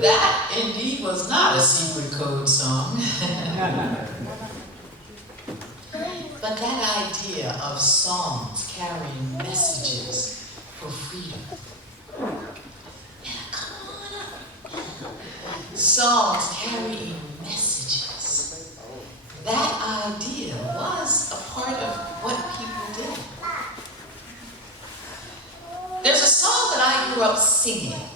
That indeed was not a secret code song. But that idea of songs carrying messages for freedom. Yeah, come on up. Songs carrying messages. That idea was a part of what people did. There's a song that I grew up singing.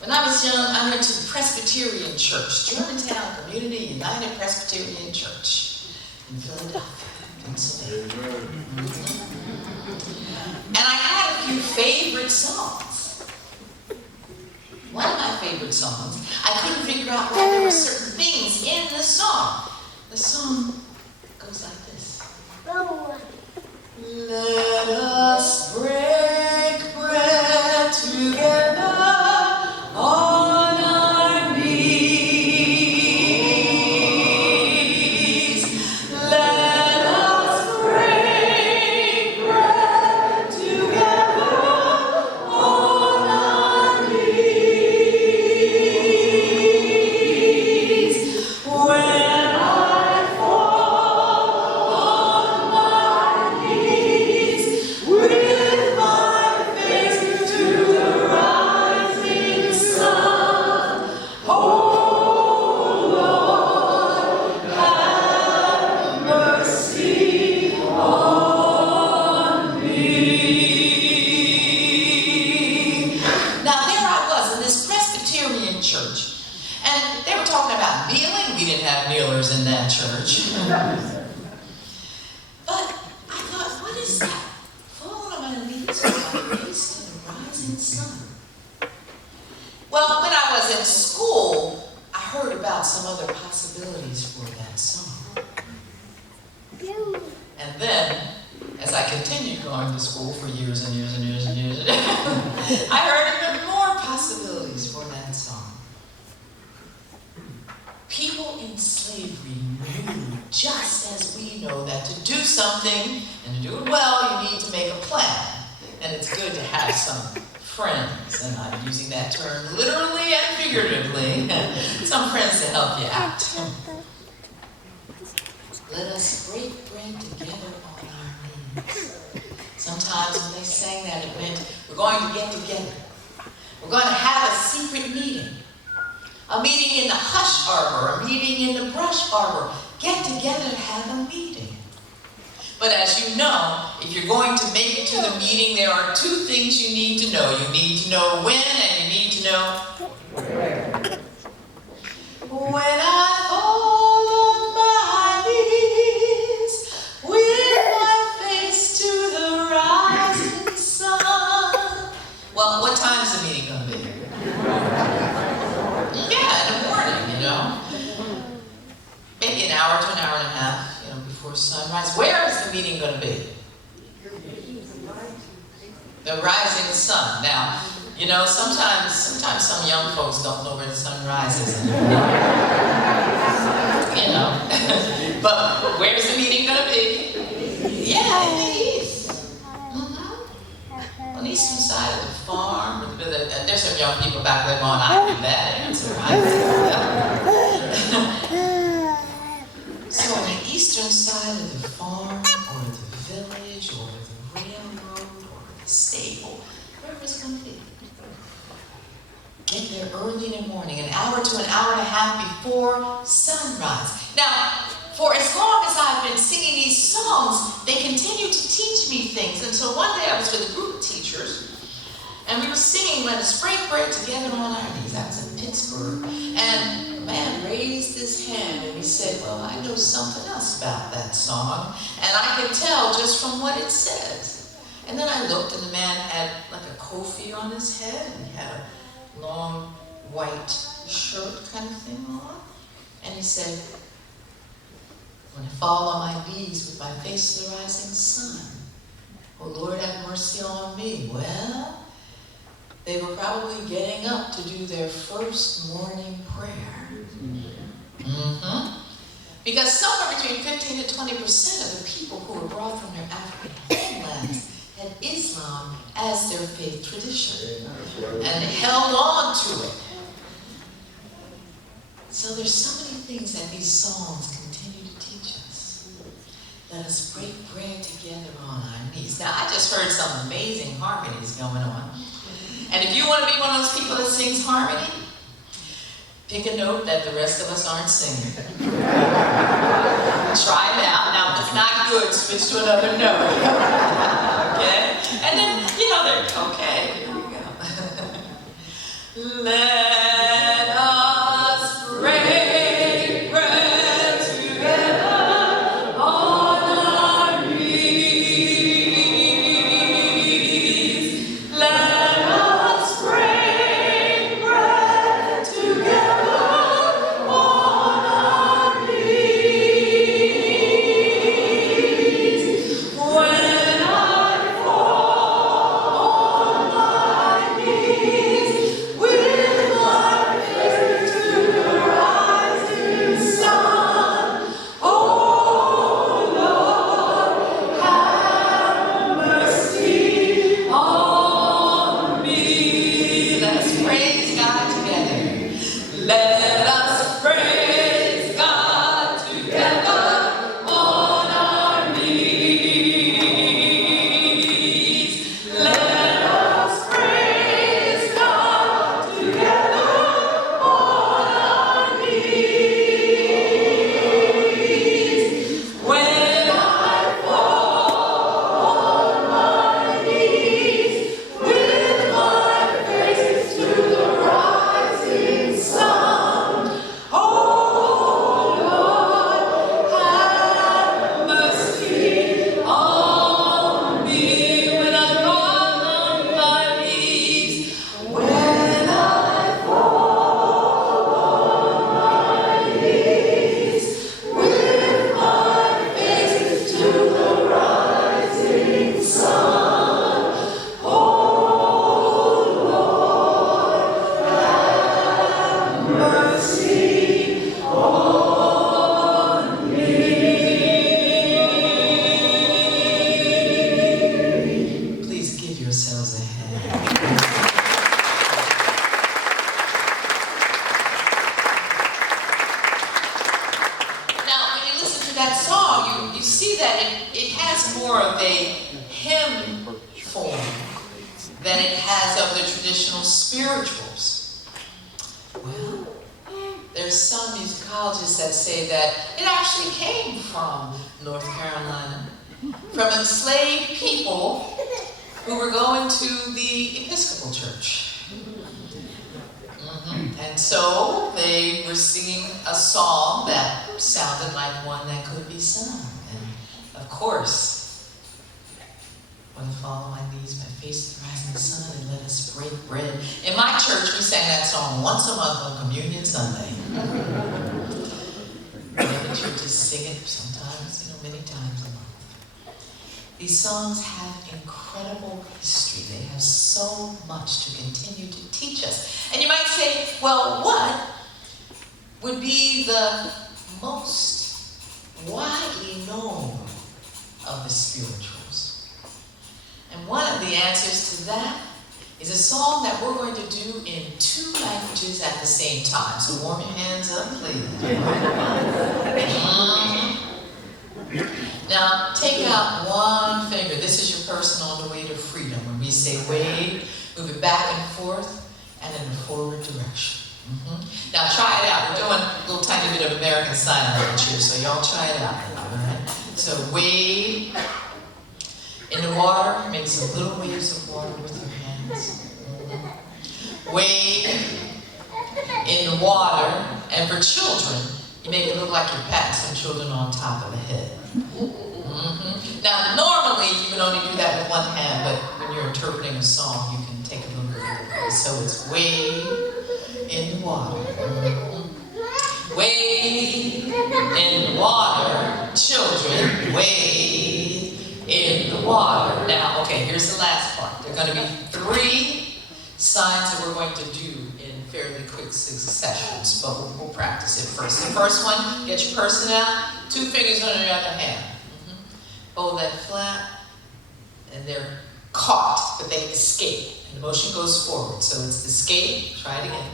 When I was young, I went to the Presbyterian Church, Germantown Community United Presbyterian Church in Philadelphia, Pennsylvania. And I had a few favorite songs. One of my favorite songs, I couldn't figure out why there were certain things in the song. The song goes like this. Let us break bread together on our knees. Let us break bread together on our knees. When I fall on my knees with my face to the rising sun, oh Lord, have mercy on me. Now there I was in this Presbyterian church, and they were talking about kneeling. We didn't have kneelers in that church. But I thought, what is that? Fall on my knees with my face to the rising sun. Well, when I was in school, I heard about some other possibilities for that song. And then, as I continued going to school for years and years and years and years, I heard even more possibilities for that song. People in slavery knew, just as we know, that to do something and to do it well, you need to make a plan. And it's good to have some friends, and I'm using that term literally and figuratively, some friends to help you out. Let us break bread together on our knees. Sometimes when they sang that, it meant we're going to get together. We're going to have a secret meeting. A meeting in the hush arbor, a meeting in the brush arbor. Get together to have a meeting. But as you know, if you're going to make it to the meeting, there are two things you need to know. You need to know when, and you need to know where. When I fall on my knees with my face to the rising sun. Well, what time is the meeting going to be? Yeah, in the morning, you know. Maybe an hour to an hour and a half, you know, before sunrise. Where is the meeting going to be? The rising sun. Now, you know, sometimes some young folks don't know where the sun rises. You know. But where's the meeting going to be? Yeah, in the east. On the eastern side of the farm. There's some young people back there going, I knew that answer. So on the eastern side of the farm, or the village, or the railroad, or the stable, wherever it's going to be. Get there early in the morning, an hour to an hour and a half before sunrise. Now, for as long as I've been singing these songs, they continue to teach me things. And so one day I was with a group of teachers, and we were singing Let Us Break Bread Together on Our Knees. That was in Pittsburgh. And a man raised his hand and he said, well, I know something else about that song. And I could tell just from what it says. And then I looked, and the man had like a kofi on his head, and he had a long white shirt kind of thing on. And he said, when I fall on my knees with my face to the rising sun, oh Lord, have mercy on me. Well, they were probably getting up to do their first morning prayer. Because somewhere between 15 to 20% of the people who were brought from their African homelands had Islam as their faith tradition. And held on to it. So there's so many things that these songs continue to teach us. Let us break bread together on our knees. Now, I just heard some amazing harmonies going on. And if you want to be one of those people that sings harmony, pick a note that the rest of us aren't singing. Try it out. Now, if it's not good, switch to another note. Okay? And then, okay, here we go. Let us break bread together on our knees. Let us break bread together on our knees. When I fall on my knees with my face to the rising sun, oh Lord, have mercy on me. Let's praise God together. Let us praise God together on our knees. Let us praise God together on our knees. When I fall on my knees with my face to the rising sun, oh Lord, have mercy on me. When I fall on my knees, when I fall on my knees with my face to the rising sun, oh Lord, have mercy on me. Please give yourselves a hand. Now, when you listen to that song, you see that it has more of a hymn form than it has of the traditional spirituals. Well, there's some musicologists that say that it actually came from North Carolina, from enslaved people who were going to the Episcopal Church. And so they were singing a song that sounded like one that could be sung. And of course, when I fall on my knees, my face to the rising sun, and let us break bread. In my church, we sang that song once a month on Communion Sunday. Many churches sing it sometimes, many times a month. These songs have incredible history. They have so much to continue to teach us. And you might say, well, what would be the most widely known of the spirituals? And one of the answers to that is a song that we're going to do in 2 languages at the same time. So warm your hands up, please. Now, take out one finger. This is your person on the way to freedom. When we say wave, move it back and forth and in a forward direction. Now, try it out. We're doing a little tiny bit of American Sign Language here, so y'all try it out. All right? So wave in the water. Make some little waves of water with your hands. Wave in the water. And for children, you make it look like you're patting some children on top of the head. Now, normally you would only do that with one hand, but when you're interpreting a song, you can take a little bit of it. So it's wave in the water. Wade in the water. Children, wade in the water. Now, okay, here's the last part. There are going to be 3 signs that we're going to do in fairly quick successions, but we'll practice it first. The first one, get your person out, 2 fingers on your other hand. Hold that flat, and they're caught, but they escape. And the motion goes forward. So it's escape, try it again.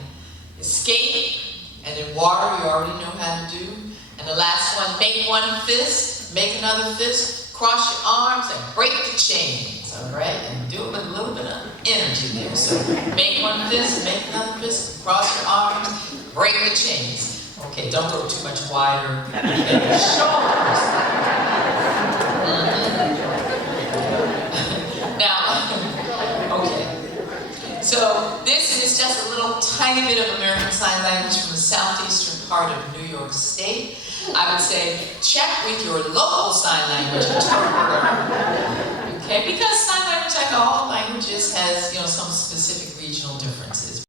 Escape, And then water, you already know how to do. And the last one, make one fist, make another fist, cross your arms and break the chains, all right? And do it with a little bit of energy there. So make one fist, make another fist, cross your arms, break the chains. Okay, don't go too much wider than your shoulders. Now, okay. So this is just a little tiny bit of American Sign Language from the southeastern part of New York State. I would say check with your local sign language interpreter. Okay, because sign language, like all languages, has some specific